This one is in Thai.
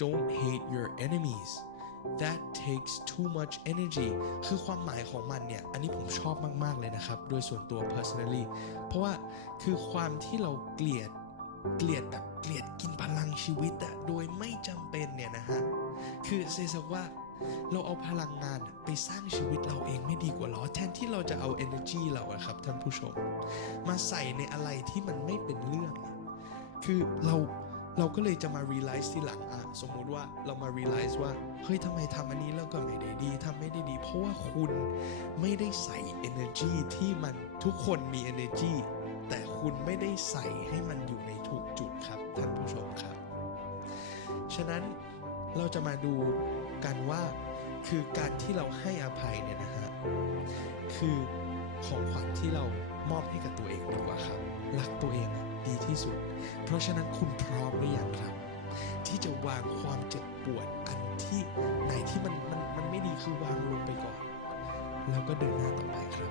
don't hate your enemies that takes too much energy คือความหมายของมันเนี่ย อันนี้ผมชอบมาก ๆ เลยนะครับ โดยส่วนตัว personally เพราะว่าคือความที่เราเกลียด เกลียดแบบเกลียดกินพลังชีวิตอะโดยไม่จำเป็นเนี่ยนะฮะ คือเซซว่าเราเอาพลังงานไปสร้างชีวิตเราเองไม่ดีกว่าหรอ แทนที่เราจะเอา energy เราอะครับท่านผู้ชม มาใส่ในอะไรที่มันไม่เป็นเรื่อง คือเรา เราก็เลยจะมา realize ที่หลังอะสมมุติว่าเรามา realize ว่า เฮ้ยทำไมทำอันนี้แล้วก็ไม่ได้ดีทำไม่ได้ดี เพราะว่าคุณไม่ได้ใส่ energy ที่มันทุกคนมี energy แต่คุณไม่ได้ใส่ให้มันอยู่ในทุกจุดครับท่านผู้ชมครับ ฉะนั้นเราจะมาดูกันว่าคือการที่เราให้อภัยเนี่ยนะฮะคือของขวัญที่เรามอบให้กับตัวเองดีกว่าครับ รักตัวเองอะ ดีที่สุด เพราะฉะนั้นคุณพร้อมหรือยังครับ ที่จะวางความเจ็บปวดอันที่ไหนที่มันมันมันไม่ดีคือวางลงไปก่อน แล้วก็เดินหน้าต่อไปครับ